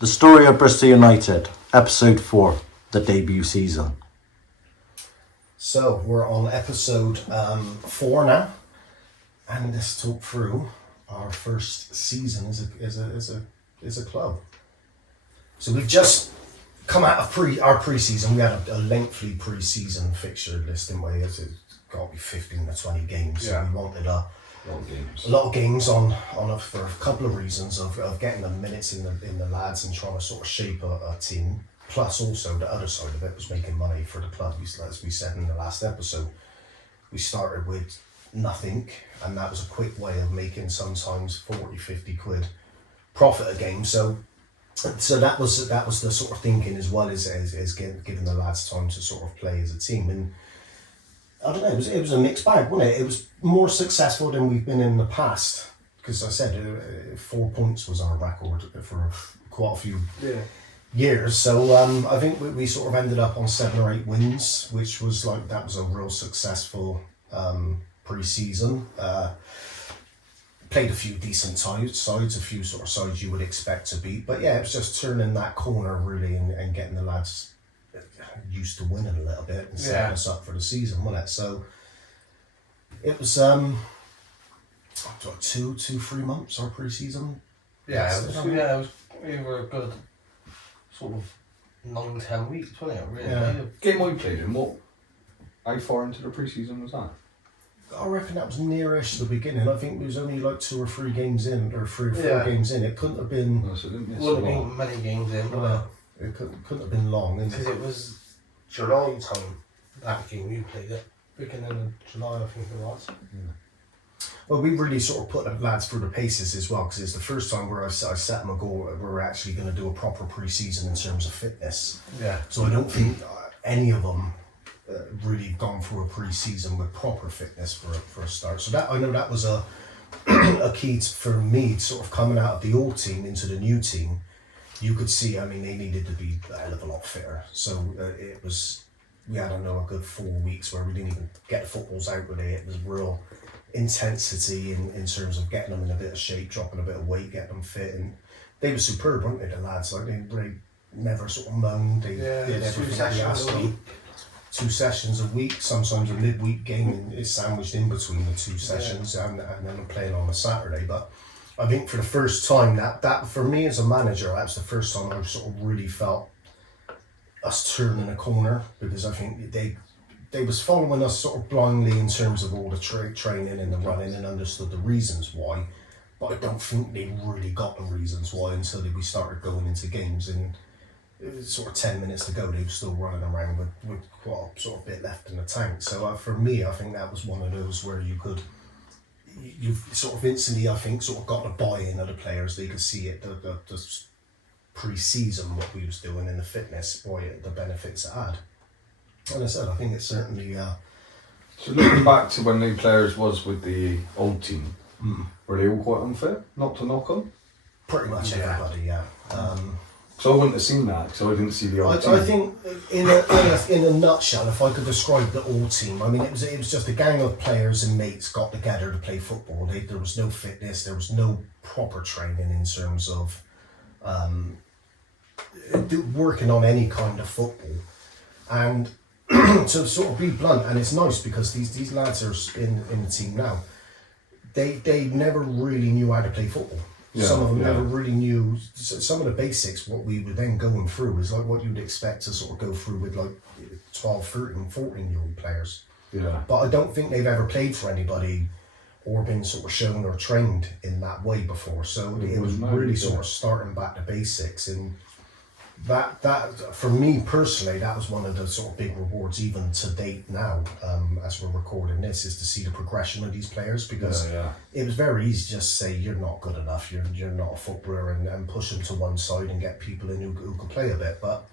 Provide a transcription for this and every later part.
The Story of Bristol United, Episode 4, the debut season. So we're on episode 4 now, and let's talk through our first season as a club. So we've just come out of our pre-season. We had a lengthy pre-season fixture list, didn't we? It's got to be 15 to 20 games. Yeah. So we wanted a lot of games on for a couple of reasons of getting the minutes in the lads and trying to sort of shape a team. Plus, also the other side of it was making money for the club. As we said in the last episode, we started with nothing, and that was a quick way of making sometimes 40, 50 quid profit a game. So that was the sort of thinking, as well as giving the lads time to sort of play as a team. And I don't know, it was a mixed bag, wasn't it? It was more successful than we've been in the past, because I said 4 points was our record for quite a few years. So I think we sort of ended up on 7 or 8 wins, which was that was a real successful pre-season. Played a few decent sides, a few sort of sides you would expect to beat. But yeah, it was just turning that corner really and getting the lads used to winning a little bit and setting us up for the season, wasn't it? So it was 2-3 months our pre-season. Yeah, it was over a good sort of 9-10 weeks, wasn't it? Really. Yeah. Game we played in, how far into the pre-season was that? I reckon that was nearish to the beginning. I think it was only 2 or 3 games in, or 3 or 4 games in. It couldn't have been. No, so it didn't miss Wouldn't a have lot. been many games in, It couldn't have been long. because it was July time that game you played it. Beginning of July, I think it was. Well, we really sort of put the lads through the paces as well, because it's the first time where I set them a goal where we're actually going to do a proper pre-season in terms of fitness. Yeah. So I don't think any of them really gone through a pre-season with proper fitness for a start. So that, I know that was a key for me, sort of coming out of the old team into the new team. You could see, they needed to be a hell of a lot fitter. So we had, a good 4 weeks where we didn't even get the footballs out with it. It was real intensity in terms of getting them in a bit of shape, dropping a bit of weight, getting them fit. And they were superb, weren't they, the lads? They really never sort of moaned. They did everything they asked to. 2 sessions a week, sometimes a midweek game is sandwiched in between the 2 sessions, and then I'm playing on a Saturday. But I think for the first time, that for me as a manager, that was the first time I sort of really felt us turning a corner, because I think they was following us sort of blindly in terms of all the training and the running, and understood the reasons why, but I don't think they really got the reasons why until we started going into games. And it was sort of 10 minutes to go, they were still running around with quite a sort of bit left in the tank. So for me, I think that was one of those where you've sort of instantly, I think, sort of got the buy-in of the players. They could see it, the pre-season, what we was doing in the fitness, the benefits it had. And I said, I think it's certainly... So looking back to when the players was with the old team, were they all quite unfair? Not to knock on? Pretty much everybody, yeah. So I wouldn't have seen that, because I didn't see the old team. I think, in a nutshell, if I could describe the old team, it was just a gang of players and mates got together to play football. There was no fitness, there was no proper training in terms of working on any kind of football. And to sort of be blunt, and it's nice because these lads are in the team now, they never really knew how to play football. Some of them never really knew some of the basics. What we were then going through is what you'd expect to sort of go through with 12, 13, 14-year-old players. Yeah. But I don't think they've ever played for anybody or been sort of shown or trained in that way before. So it was really sort of starting back to basics. And that for me personally, that was one of the sort of big rewards even to date now, as we're recording this, is to see the progression of these players, because it was very easy to just say you're not good enough, you're not a footballer, and push them to one side and get people in who can play a bit. But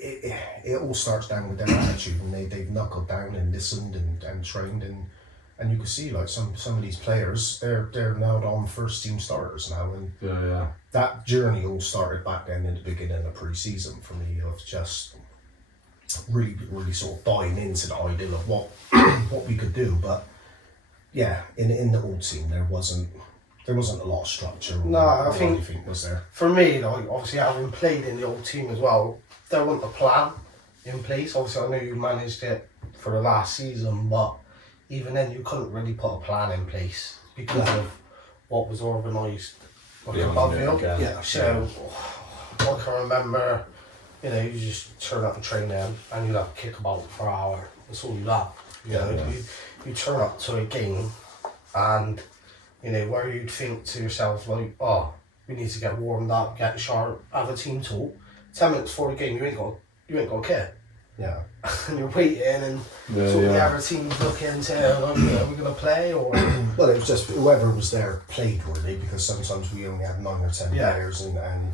it all starts down with their attitude, and they've knuckled down and listened and trained, and you can see some of these players, they're now on first team starters now, and that journey all started back then in the beginning of pre-season for me, of just really sort of buying into the ideal of what we could do. But yeah, in the old team there wasn't There wasn't a lot of structure. No, I or think- anything was there. For me, like, obviously having played in the old team as well, there wasn't a plan in place. Obviously, I know you managed it for the last season, but even then, you couldn't really put a plan in place because of what was organised above you. Yeah. So, I can remember, you know, you just turn up and train them, and you'd have a kickabout for an hour. That's all you have. You know, you turn up to a game, and you know where you'd think to yourself like, oh, we need to get warmed up, get sharp, have a team talk. 10 minutes before the game, you ain't got to care. Yeah. And you're waiting, and the other team's looking to, like, are we gonna play or? Well, it was just whoever was there played really, because sometimes we only had 9 or 10 players and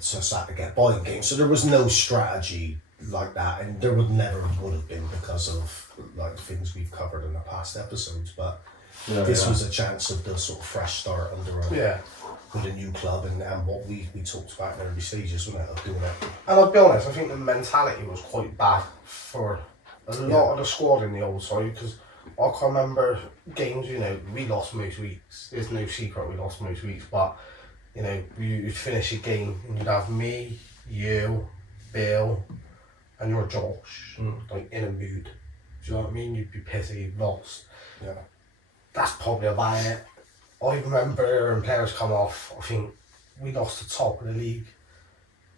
just had to get by in games. So there was no strategy like that, and there would have been because of like things we've covered in the past episodes. But this was a chance of the sort of fresh start under with a new club and what we talked about in early stages, wasn't it, of doing it. And I'll be honest, I think the mentality was quite bad for a lot of the squad in the old side, because I can remember games, you know, we lost most weeks. There's no secret we lost most weeks, but, you know, you'd finish a game and you'd have me, you, Bill, and your Josh, like, in a mood. Do you know what I mean? You'd be pissed that you've lost. Yeah. That's probably about it. I remember hearing players come off, I think we lost the top of the league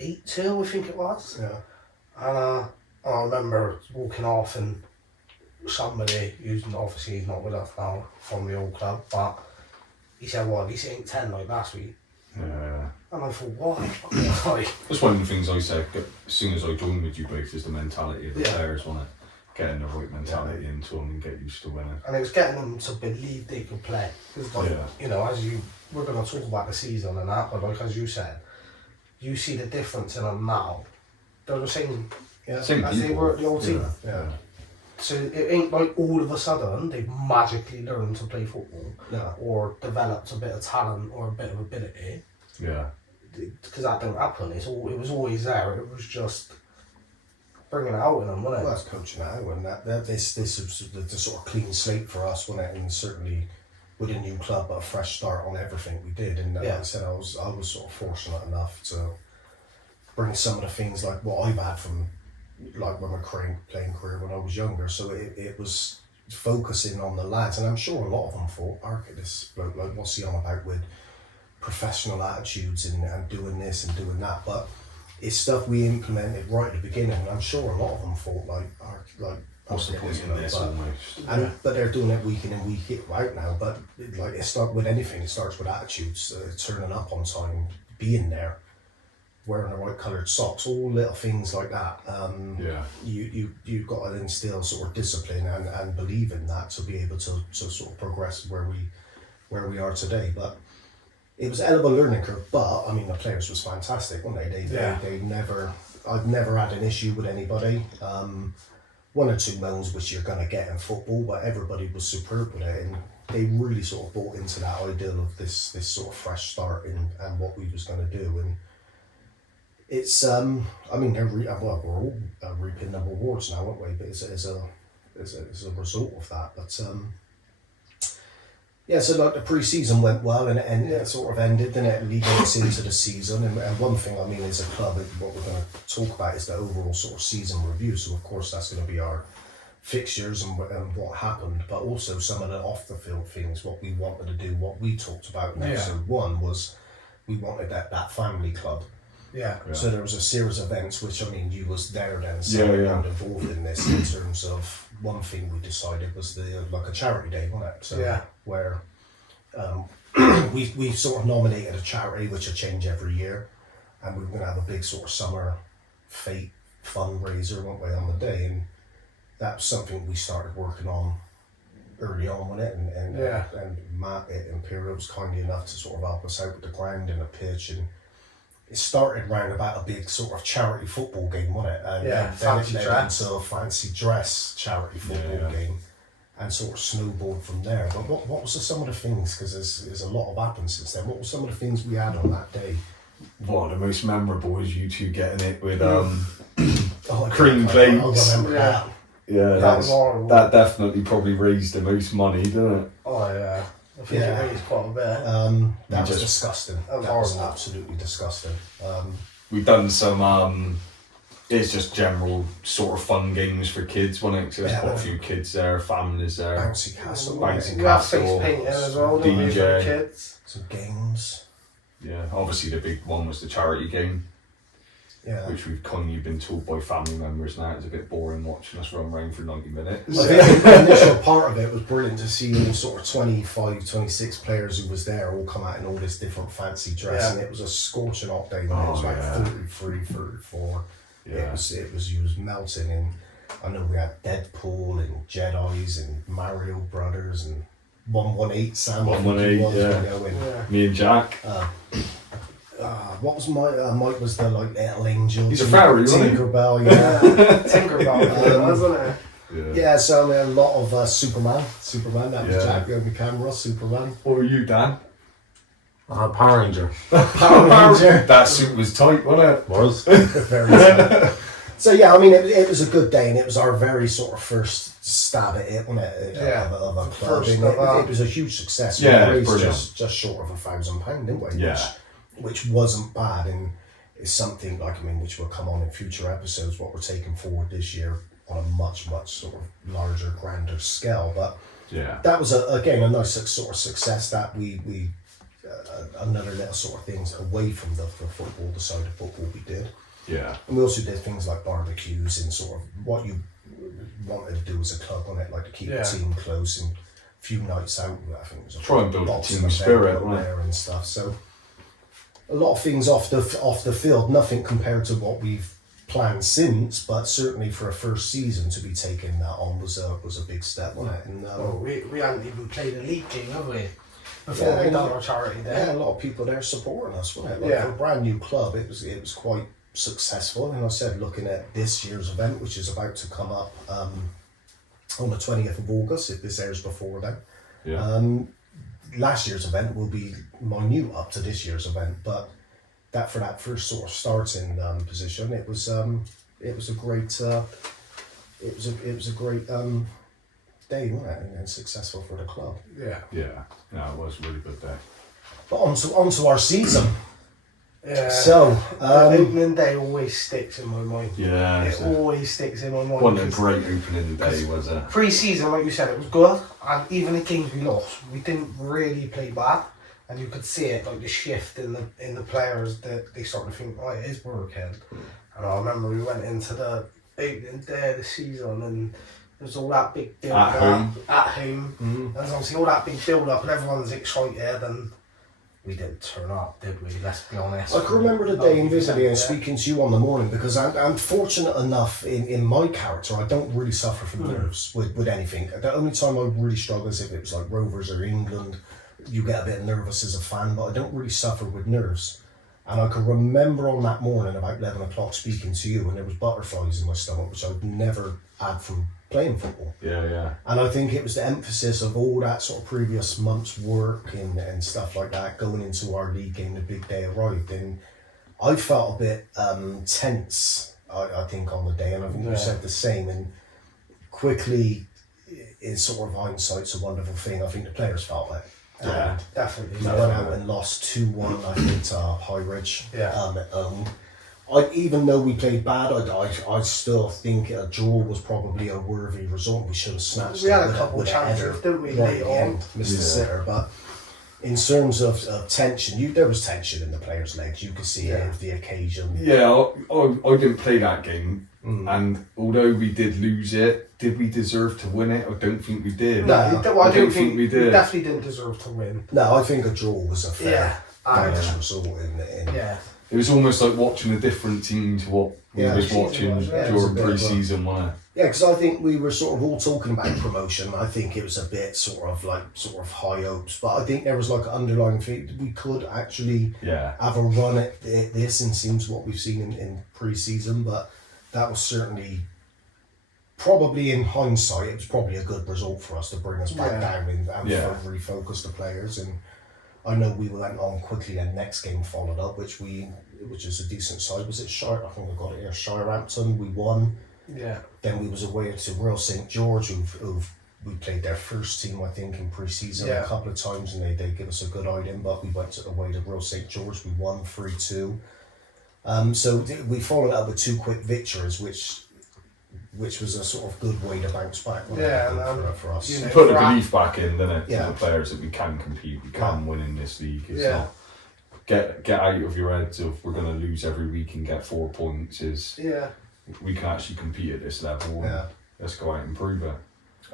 8-2, I think it was. Yeah. And I remember walking off, and somebody who's obviously he's not with us now from the old club, but he said, well, at least it ain't 10 like last week. Yeah. And I thought, why? That's one of the things I said as soon as I joined with you both, is the mentality of the players, wasn't it? Getting the right mentality into them and get used to winning. And it was getting them to believe they could play. Because, like, you know, we're going to talk about the season and that, but like as you said, you see the difference in them now. They're the same, Same as they people. were at the old team. Yeah. So it ain't like all of a sudden they've magically learned to play football or developed a bit of talent or a bit of ability. Yeah. Because that don't happen. It was always there. It was just bringing it out in them, wasn't it? Well, that's coaching out, and this is the sort of clean slate for us, wasn't it? And certainly with a new club, a fresh start on everything we did. And like I said, I was sort of fortunate enough to bring some of the things like what I've had from like when my playing career when I was younger. So it was focusing on the lads, and I'm sure a lot of them thought, this bloke, like, what's he on about with professional attitudes and doing this and doing that? But it's stuff we implemented right at the beginning, and I'm sure a lot of them thought What's the point in this almost? But they're doing it week in and week out now. But it starts with anything. It starts with attitudes, turning up on time, being there, wearing the right coloured socks, all little things like that. You've got to instill sort of discipline and believe in that to be able to sort of progress where we are today. But it was a hell of a learning curve. But I mean, the players was fantastic, weren't they? I've never had an issue with anybody. One or two moans which you're going to get in football, but everybody was superb with it, and they really sort of bought into that ideal of this sort of fresh start and what we was going to do. And it's I mean, we're all reaping the rewards now, aren't we? But it's a result of that. But so like the pre-season went well, and it sort of ended, then it leading us into the season. And one thing, I mean, as a club, what we're going to talk about is the overall sort of season review. So of course that's going to be our fixtures and what happened, but also some of the off the field things, what we wanted to do, what we talked about in episode 1 was we wanted that family club. Yeah. So there was a series of events, which I mean, you was there then, so involved in this in terms of one thing we decided was like a charity day, wasn't it? So where we sort of nominated a charity which will change every year, and we were going to have a big sort of summer fete fundraiser, weren't we, on the day, and that was something we started working on early on with it, and Matt at Imperial was kindly enough to sort of help us out with the ground and the pitch, and it started round about a big sort of charity football game, wasn't it? And then it led into a fancy dress charity football game, and sort of snowballed from there. But what was some of the things, because there's a lot of happened since then, what were some of the things we had on that day? Well, the most memorable is you two getting it with cream plates. I remember that. Yeah, that definitely probably raised the most money, didn't it? Oh yeah. I think Yeah. it raised quite a bit. That was just- disgusting. That was That was horrible. absolutely disgusting. We've done some, it's just general sort of fun games for kids, wasn't it? 'Cause there's Yeah. quite a few kids there, families there. Bouncy castle, Bouncy We have face Castle, painting as well, don't we, for DJ. the kids? some games. Yeah, obviously the big one was the charity game, Yeah. which we've kindly been told by family members now it's a bit boring watching us run around for 90 minutes. I think the initial part of it was brilliant to see all sort of 25, 26 players who was there all come out in all this different fancy dress, Yeah. and it was a scorching hot day. It Oh, was like yeah. 33, 34. Yeah. It was you was melting, and I know we had Deadpool and Jedis and Mario Brothers and 118 Sam. 118, yeah. You know, and, Yeah. Me and Jack. what was Mike was the like little angel. He's a fairy, wasn't he? Tinkerbell, yeah. Tinkerbell, wasn't it? Yeah, so a lot of Superman, that was Yeah. Jack behind the camera, Superman. What were you, Dan? Power Ranger. Power Ranger. That suit was tight, wasn't it? Was. Very sad. So yeah, I mean, it was a good day, and it was our very sort of first stab at it, wasn't it? Yeah. Of a The club. first And of that. it was a huge success. Yeah, We raised brilliant. just short of £1,000, didn't we? Yeah. Which wasn't bad, and it's something like, I mean, which will come on in future episodes. What we're taking forward this year on a much sort of larger, grander scale, but. Yeah. That was again a nice sort of success that we another little sort of things away from the football, the side of football we did, Yeah. and we also did things like barbecues and sort of what you wanted to do as a club on it, like to keep Yeah. the team close and a few nights out. I think it was a Try and build a boxing team event spirit, up wasn't it? there and stuff. So a lot of things off the field, nothing compared to what we've planned since, but certainly for a first season to be taking that on was a big step, wasn't it? And Well, we hadn't even played a league game, have we? Before Yeah, we done and- our charity yeah, day. a lot of people there supporting us, wasn't it? Like Yeah. for a brand new club, it was quite successful. And I said, looking at this year's event, which is about to come up on the 20th of August, if this airs before then. Yeah. Last year's event will be minute up to this year's event, but for that first sort of starting position, it was a great day, wasn't it? And successful for the club. Yeah. Yeah. No, it was a really good day. But onto our season. Yeah. So, the opening day always sticks in my mind. Yeah. It always sticks in my mind. Wasn't a 'cause great opening day, was it? Pre-season, like you said, it was good, and even the games we lost, we didn't really play bad, and you could see it, like the shift in the players, that they started to think, oh, it is working. And I remember we went into the opening day of the season, and there was all that big build At up home. at home. Mhm. There's obviously all that big build up, and everyone's excited, and we didn't turn up, did we? Let's be honest. I can remember the day in visiting and Yeah. speaking to you on the morning, because I'm fortunate enough in my character, I don't really suffer from nerves with anything. The only time I really struggle is if it was like Rovers or England, you get a bit nervous as a fan, but I don't really suffer with nerves. And I can remember on that morning about 11 o'clock speaking to you, and there was butterflies in my stomach, which I would never had from playing football. Yeah, yeah. And I think it was the emphasis of all that sort of previous month's work and stuff like that going into our league game. The big day arrived, and I felt a bit tense, I think, on the day, and I think you Yeah. said the same. And quickly, in sort of hindsight's a wonderful thing. I think the players felt it. Yeah. Definitely. We went out and lost 2-1, I think, to High Ridge Yeah. at home. Even though we played bad, I still think a draw was probably a worthy result. We should have snatched We it had a with couple with chances, header didn't we, right late at the on? end, missed the Yeah. sitter. But in terms of tension, there was tension in the players' legs. You could see it Yeah. with the occasion. Yeah, I didn't play that game, and although we did lose it, did we deserve to win it? I don't think we did. No, I I don't think we did. We definitely didn't deserve to win. No, I think a draw was a fair Yeah. result in Yeah. It was almost like watching a different team to what we Yeah, was season watching was, yeah, it was a during bit of a- pre-season, wasn't it? Yeah, because I think we were sort of all talking about promotion. I think it was a bit sort of high hopes, but I think there was like an underlying thing. We could actually Yeah. have a run at this, and seems what we've seen in pre-season, but that was certainly, probably in hindsight, it was probably a good result for us to bring us back Yeah. down and Yeah. refocus the players. And I know we went on quickly, and next game followed up, which is a decent side. Was it Shire? I think I got it here. Shirehampton, we won. Yeah. Then we was away to Royal St George, who've we played their first team, I think, in pre-season Yeah. a couple of times, and they give us a good idea. But we went away to Royal St George. We won 3-2. So we followed up with 2 quick victories, which was a sort of good way to bounce back. wasn't it, Yeah, I think, and, for us. you know, Put the for belief back in, didn't it? Yeah. To the players that we can compete, we can win in this league. It's Yeah. not get out of your heads of we're going to lose every week and get 4 points. Is Yeah. we can actually compete at this level. And Yeah. let's go out and prove it.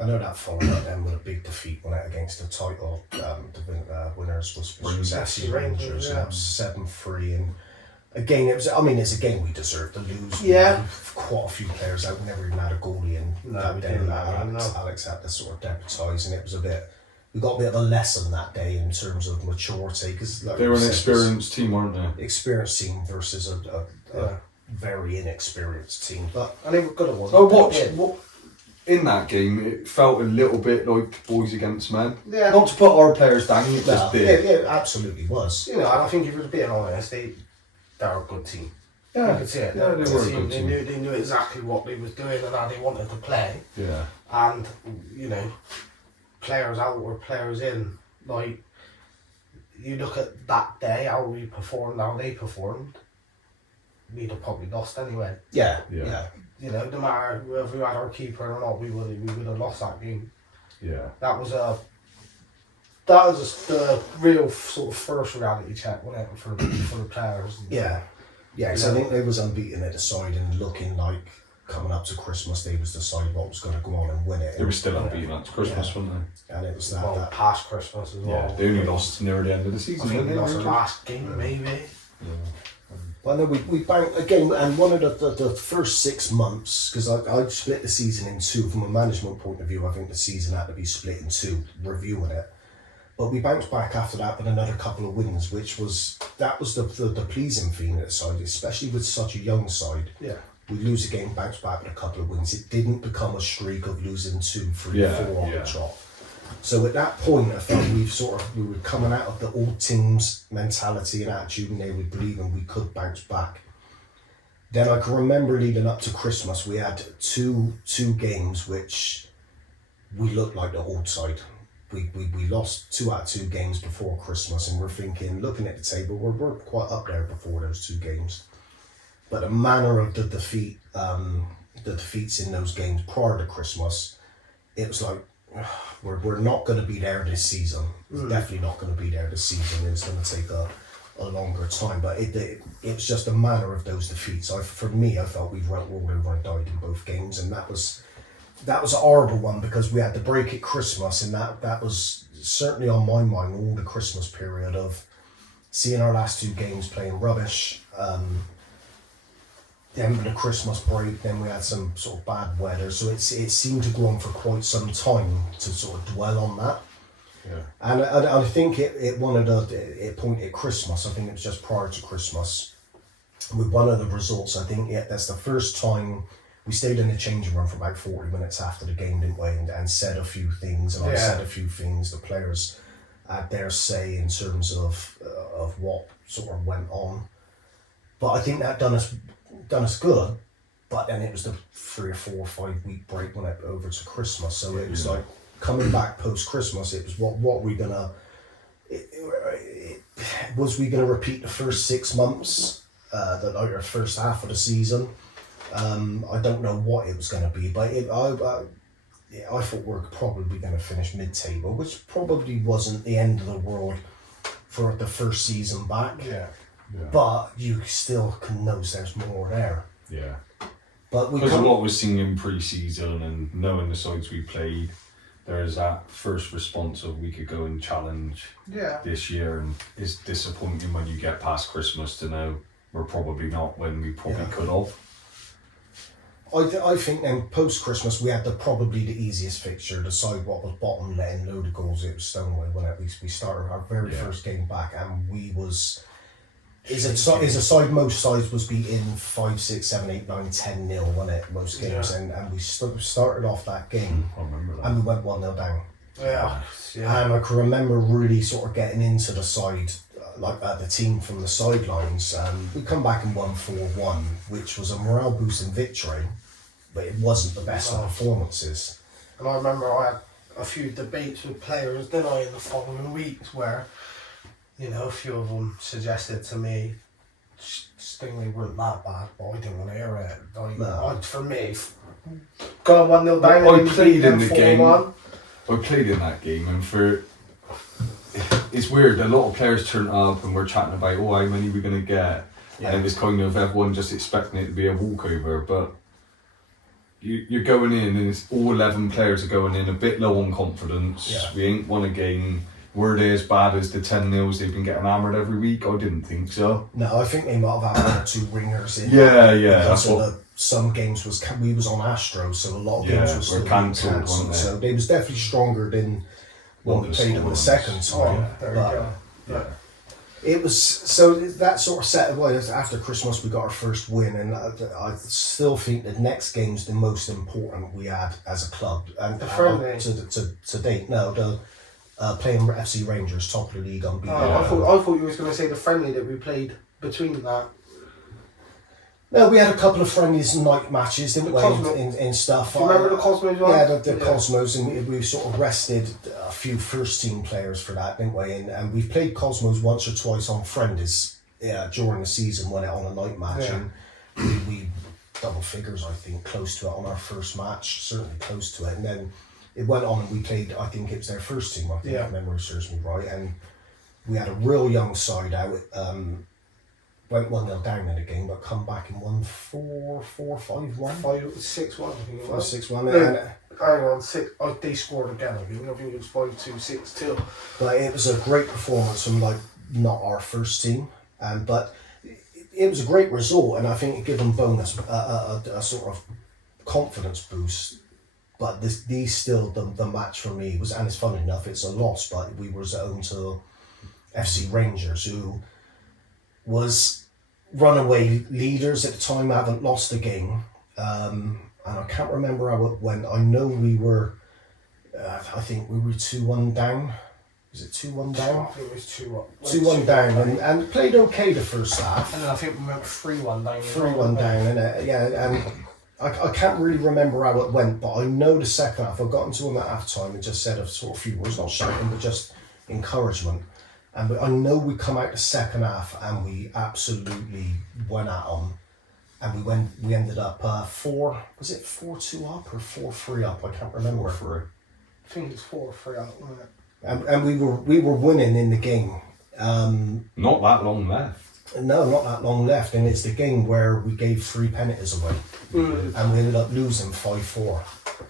I know that followed up then with a big defeat when it against the title. The winners was FC Rangers, and that was 7-3. And again, it's a game we deserved to lose. Yeah. Quite a few players out. We never even had a goalie in No, that we day. didn't, Alex had to sort of deputise, and it was a bit. We got a bit of a lesson that day in terms of maturity, because like They were an we said, experienced team, weren't they? experienced team versus a very inexperienced team. But And they were good at one. What in that game? It felt a little bit like boys against men. Yeah. Not to put our players down, it just did. it absolutely was. You know, and I think if you're being honest, they're a good team. You Yeah, could see it. yeah, they were a team. good team. They knew exactly what they was doing and how they wanted to play. Yeah, And you know, players out or players in. Like you look at that day, how we performed, how they performed. We'd have probably lost anyway. Yeah. You know, no matter whether we had our keeper or not, we would have lost that game. yeah. That was the real sort of first reality check, wasn't it, for the players. Yeah, because I think they was unbeaten at the side and looking like coming up to Christmas they was deciding what was going to go on and win it. They were still unbeaten up to Christmas, Yeah. weren't And it was Well, that past Christmas as they? well. Yeah, they only lost near the end of the I season, think didn't we they? lost the Rangers? last game, maybe. Well, no, we banked again, and one of the first 6 months, because I split the season in 2 from a management point of view. I think the season had to be split in 2, reviewing it. But we bounced back after that with another couple of wins, that was the pleasing thing at the side, especially with such a young side. Yeah. We lose a game, bounce back with a couple of wins. It didn't become a streak of losing 2, 3, Yeah, 4 on yeah. the trot. So at that point, I felt we were coming out of the old team's mentality and attitude, and they were believing we could bounce back. Then I can remember leading up to Christmas, we had two games which we looked like the old side. We lost 2 out of 2 games before Christmas, and we're thinking, looking at the table, we're quite up there before those 2 games. But the manner of the defeats in those games prior to Christmas, it was like, we're not going to be there this season. It's definitely not going to be there this season. It's going to take a longer time. But it was just the manner of those defeats. For me, I felt we rolled over and died in both games, and that was a horrible one because we had the break at Christmas, and that was certainly on my mind all the Christmas period of seeing our last 2 games playing rubbish. Then with the Christmas break, then we had some sort of bad weather, so it seemed to go on for quite some time to sort of dwell on that. Yeah. And I think it wanted a point at Christmas. I think it was just prior to Christmas. With one of the results, I think that's the first time we stayed in the changing room for about 40 minutes after the game, didn't we? And said a few things, and I said a few things. The players had their say in terms of what sort of went on. But I think that done us good. But then it was the 3 or 4 or 5 week break when it over to Christmas. So it was like coming back post Christmas. It was what we gonna. Was we gonna repeat the first 6 months, the first half of the season? I don't know what it was going to be, but I thought we were probably going to finish mid-table, which probably wasn't the end of the world for the first season back. Yeah. But you still can know there's more there. Yeah. But Because of what we're seeing in pre-season and knowing the sides we played, there's that first response of we could go and challenge this year, and it's disappointing when you get past Christmas to know we're probably not when we probably could have. I think then post Christmas we had probably the easiest fixture. The side what was bottom, letting load of goals. It was Stoneway when at least we started our very first game back, and we was is a side most sides was beating 5, 6, 7, 8, 9, 10-0 wasn't it most games, and we started off that game I remember that. and we went 1-0 down. Yeah. And I can remember really sort of getting into the side, like the team from the sidelines. We come back and won 4-1, which was a morale boosting victory, but it wasn't the best of performances. And I remember I a few debates with players, didn't I, in the following weeks where, you know, a few of them suggested to me Stingley weren't that bad, but I didn't want to hear it. For me, got 1-0 down. I played in the 4-1. game. I played in that game, and it's weird. A lot of players turn up, and we're chatting about, how many we're going to get, and it was kind of everyone just expecting it to be a walkover. But you're going in, and it's all 11 players are going in a bit low on confidence. Yeah. We ain't won a game. Were they as bad as the 10-0s they've been getting hammered every week? I didn't think so. No, I think they might have had 1 or 2 ringers in. Yeah. Because some games we was on Astro, so a lot of games were still cancelled. So they was definitely stronger than when we played them the second time. There we go. Yeah. It was so that sort of set away. After Christmas, we got our first win, and I still think the next game's the most important we had as a club. And the friendly to date, no, playing FC Rangers, top of the league, unbeaten. I thought you was going to say the friendly that we played between that. No, we had a couple of friendlies night matches, didn't we, in stuff. Do you remember the Cosmos one? Yeah, the Cosmos, and we sort of rested a few first team players for that, didn't we? And we've played Cosmos once or twice on friendlies during the season when it on a night match, and we double figures, I think, close to it on our first match, certainly close to it, and then it went on and we played, I think it was their first team, I think, if memory serves me right, and we had a real young side out. Went 1-0 down in the game, but come back and won 4-5-1. 5-6-1, I think it was. 5-6-1. No, hang on, 6. They scored again. I think it was 5-2, 6-2. But it was a great performance from not our first team, but it was a great result, and I think it gave them bonus a sort of confidence boost. But these still the match for me was, and it's funny enough, it's a loss, but we were at home to FC Rangers, who was runaway leaders at the time. I haven't lost a game, and I can't remember how it went. I know we were, I think we were 2-1 down. Was it 2-1 down? I think it was 2-1. 2-1 down, and played okay the first half. And then I think we went 3-1 down. 3-1 down, and I can't really remember how it went, but I know the second half, I got into him at half time and just said a sort of few words, not shouting, but just encouragement. And I know we come out the second half and we absolutely went at them, and we ended up 4-2 up or 4-3 up? I can't remember. 4-3. I think it's 4-3 up, wasn't it? And we were winning in the game. Not that long left. No, not that long left, and it's the game where we gave 3 penalties away, and we ended up losing 5-4.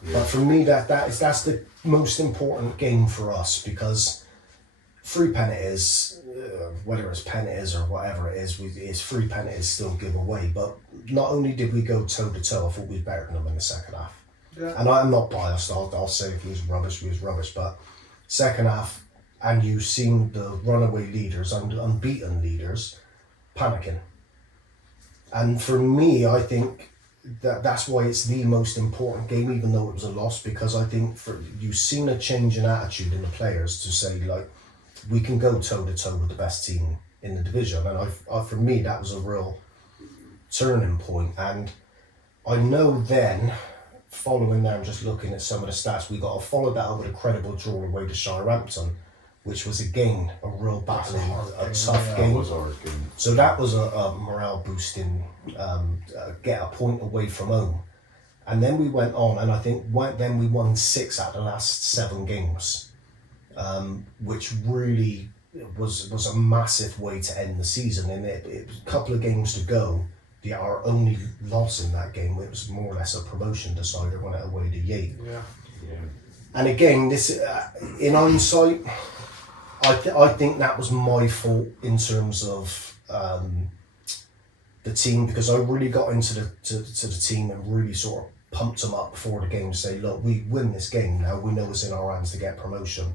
Yeah. But for me, that's the most important game for us, because 3 penalties, whether it's penalties or whatever it is 3 penalties still give away. But not only did we go toe to toe, I thought we was better than them in the second half. Yeah. And I'm not biased. I'll say if he was rubbish, we was rubbish. But second half, and you've seen the runaway leaders and unbeaten leaders panicking. And for me, I think that's why it's the most important game, even though it was a loss, because I think you've seen a change in attitude in the players to say, we can go toe to toe with the best team in the division. And for me, that was a real turning point. And I know then, following there and just looking at some of the stats, we got to follow that up with a credible draw away to Shirehampton, which was again a real battle, a tough game. Was our game. So that was a morale boosting, get a point away from home. And then we went on, and I think then we won 6 out of the last 7 games, which really was a massive way to end the season. And it was a couple of games to go. Our only loss in that game, it was more or less a promotion decider, went it away to Yate. Yeah. And again, this in hindsight, I think that was my fault in terms of the team, because I really got into the team and really sort of pumped them up before the game to say, look, we win this game now, we know it's in our hands to get promotion.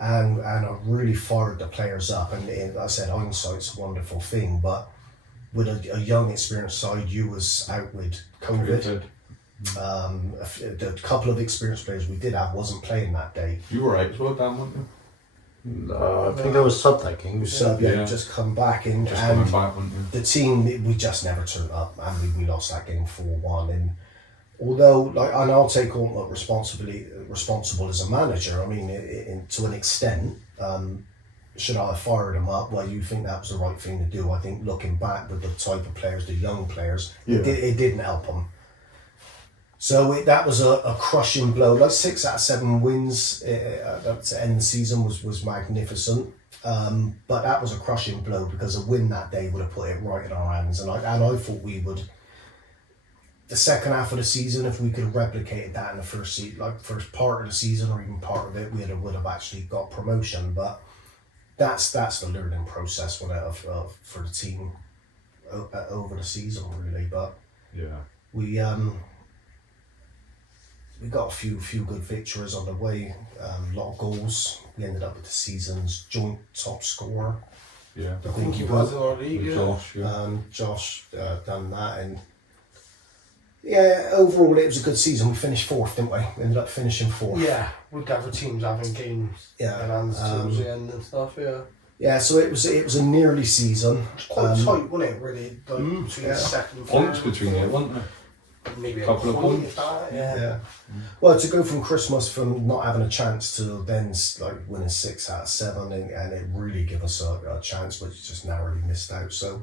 And I really fired the players up, and like I said, hindsight's a wonderful thing, but with a young, experienced side, you was out with COVID. The couple of experienced players we did have wasn't playing that day. You were out as well, Dan, weren't you? No, I think I was sub that game. Just come back in, and back, the team, we just never turned up, and we lost that game 4-1. And although, like, and I'll take all responsible as a manager. I mean, to an extent, should I have fired him up? Well, you think that was the right thing to do. I think looking back with the type of players, the young players, it didn't help them. So that was a crushing blow. Like 6 out of 7 wins to end the season was magnificent. But that was a crushing blow because a win that day would have put it right in our hands. And I thought we would. The second half of the season, if we could have replicated that in the first part of the season or even part of it, we would have actually got promotion. But that's the learning process for the team over the season, really. But we got a few good victories on the way. A lot of goals. We ended up with the season's joint top scorer. Yeah, I think he was in our league. Josh done that, and overall it was a good season. We finished 4th, didn't we? We ended up finishing 4th. Yeah, with the other teams having games. And towards the end and stuff. Yeah, so it was a nearly season. It's quite tight, wasn't it? Really, between the second and points between it, wasn't there? Maybe a couple of points. Well, to go from Christmas from not having a chance to then like winning 6 out of 7, and it really gave us a chance, but just narrowly missed out. So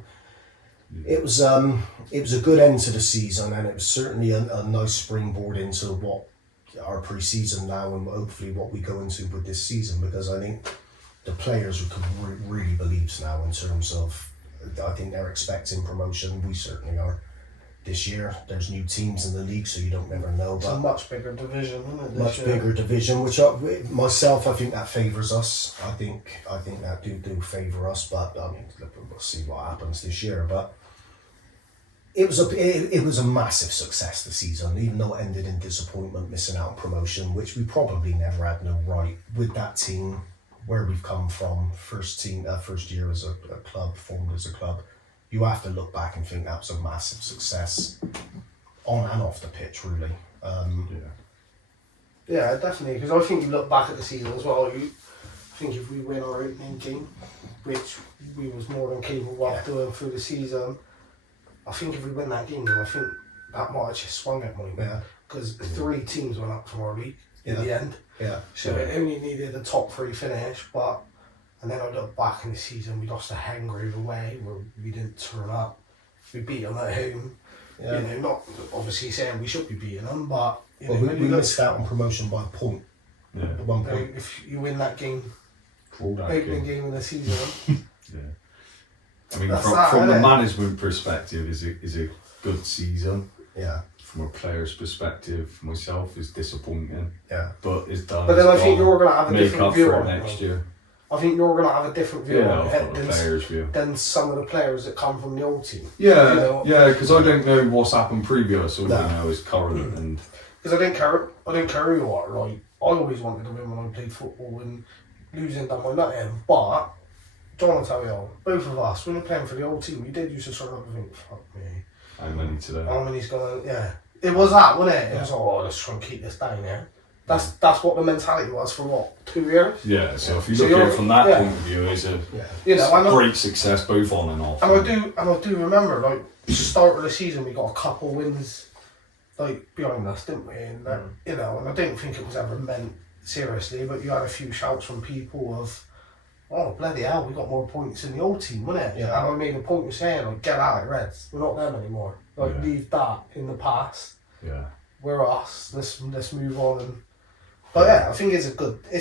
it was a good end to the season, and it was certainly a nice springboard into what our pre-season now and hopefully what we go into with this season, because I think the players could really believe now in terms of, I think they're expecting promotion. We certainly are. This year, there's new teams in the league, so you don't never know. It's a much bigger division, isn't it? Much bigger division, which myself, I think that favours us. I think that do favour us, but I mean, we'll see what happens this year. But it was a massive success this season, even though it ended in disappointment, missing out on promotion, which we probably never had no right with that team, where we've come from. First year as a club, formed as a club. You have to look back and think that was a massive success on and off the pitch, really. Yeah, definitely. Because I think you look back at the season as well. I think if we win our opening game, which we was more than capable of doing through the season, I think if we win that game, I think that might have just swung it, because 3 teams went up from our league in the end. Yeah. So it only needed a top 3 finish, but. And then I look back in the season, we lost to Hengrave away, where we didn't turn up. We beat them at home. Yeah. You know, not obviously saying we should be beating them, but we missed out on promotion by a point. Yeah. At 1 point. If you win that game, opening game in the season. I mean, from a management perspective, is a good season. Yeah. From a player's perspective, myself, is disappointing. Yeah. But it's done. But then I think you're going to have a different view on it next year. I think you're going to have a different view on it than some of the players that come from the old team. Yeah, because I don't know what's happened previous. All I know is current. And because I didn't care who you are. Like, I always wanted to win when I played football, and losing done my nutting. But John will tell you, both of us, when we're playing for the old team, we did used to sort of think, fuck me. How many today? How many's going to, It was that, wasn't it? It was like, let's try and keep this down, That's what the mentality was for 2 years? Yeah, so if you look at it from that point of view, it's a great success both on and off. And I do remember, like, start of the season, we got a couple wins, like, behind us, didn't we? And and I didn't think it was ever meant seriously, but you had a few shouts from people of, oh, bloody hell, we got more points in the old team, wasn't it? Yeah. And I made a point of saying, like, get out, Reds. We're not them anymore. Like, leave that in the past. Yeah. We're us. Let's move on. And but I think it's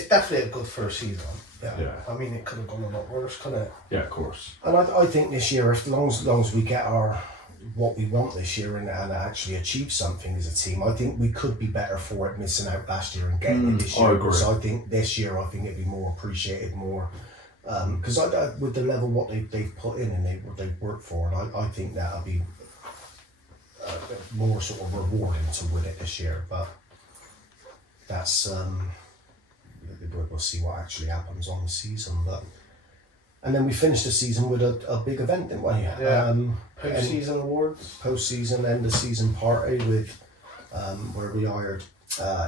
definitely a good first season. Yeah. I mean, it could have gone a lot worse, couldn't it? Yeah, of course. And I think this year, as long as we get what we want this year and actually achieve something as a team, I think we could be better for it missing out last year and getting it this year. I agree. So I think this year, it'd be more appreciated, more because with the level what they've put in and what they've worked for, and I think that'll be more sort of rewarding to win it this year. But that's we'll see what actually happens on the season. And then we finished the season with a big event, didn't we? Yeah. Post-season awards. Post-season, end of season party with where we hired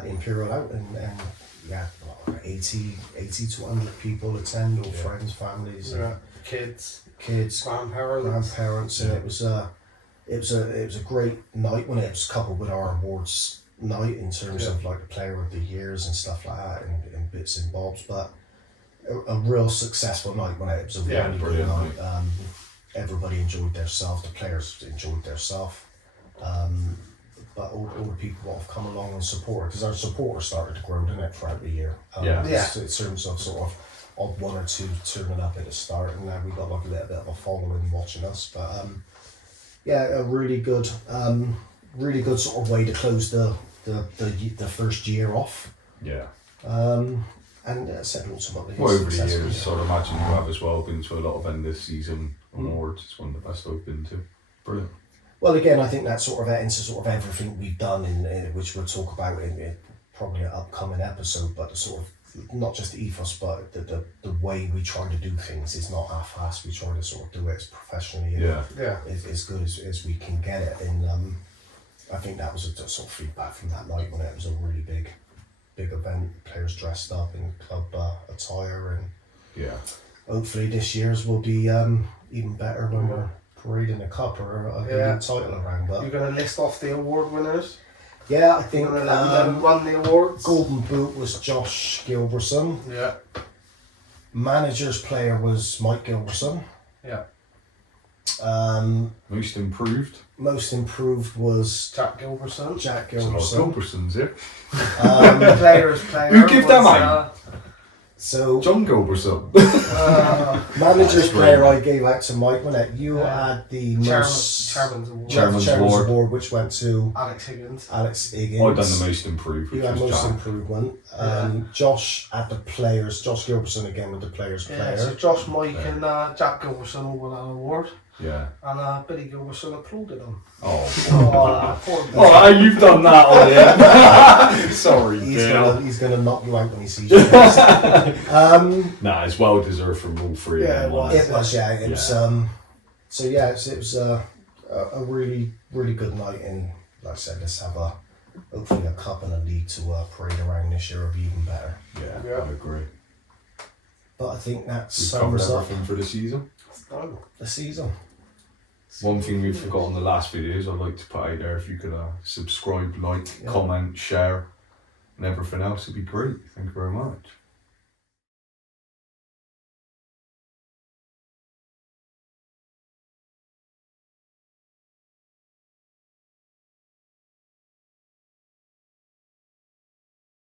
Imperial out and 80 to 100 people attend, all friends, families, kids, grandparents, and it was it was a great night when it was coupled with our awards night in terms of like the player of the years and stuff like that and bits and bobs, but a real successful night when it was a really good night. Everybody enjoyed themselves, the players enjoyed themselves, but all the people that have come along and supported, because our supporters started to grow, didn't it, throughout the year. In terms of sort of odd one or two turning up at the start, and now we got like a little bit of a following watching us. But a really good sort of way to close the first year off. Yeah. And said ultimately. Well, over the years, so I'd imagine you have as well been to a lot of end of season awards. It's one of the best I've been to. Brilliant. Well, again, I think that's sort of into sort of everything we've done in which we'll talk about in probably an upcoming episode. But the sort of not just the ethos, but the way we try to do things is not half-assed. We try to sort of do it as professionally and as good as we can get it. And I think that was a sort of feedback from that night when it was a really big event. Players dressed up in club attire, and hopefully this year's will be even better when we're parading a cup or a good title around. But you're going to list off the award winners? Yeah, I think run the awards. Golden Boot was Josh Gilbertson. Yeah. Manager's player was Mike Gilbertson. Yeah. Most improved. Most improved was Jack Gilbertson. Jack There's a lot Gilbertson. of Gilbersons here. Player's player. Who give them was, out? So John Gilbertson. manager's player I gave out to Mike, wasn't it? You had the Chairman's Award. Chairman's Award, which went to Alex Higgins. I've done the most improved, which you had was most Jack. improvement. Josh had the players. Josh Gilbertson again with the players player. So Josh, Mike and Jack Gilbertson all won an award. Yeah. And Billy Gilbertson applauded him. Oh. Poor Billy. You've done that on it. Sorry, He's gonna knock you out when he sees you. Nah, it's well deserved from all three of them. It was. It was a really, really good night, and like I said, let's have hopefully a cup and a league to parade around this year will be even better. Yeah, I agree. But I think that We've covered sums up everything for the season. the season. One thing we forgot on the last videos, I'd like to put out there, if you could subscribe, like, comment, share, and everything else, it'd be great. Thank you very much.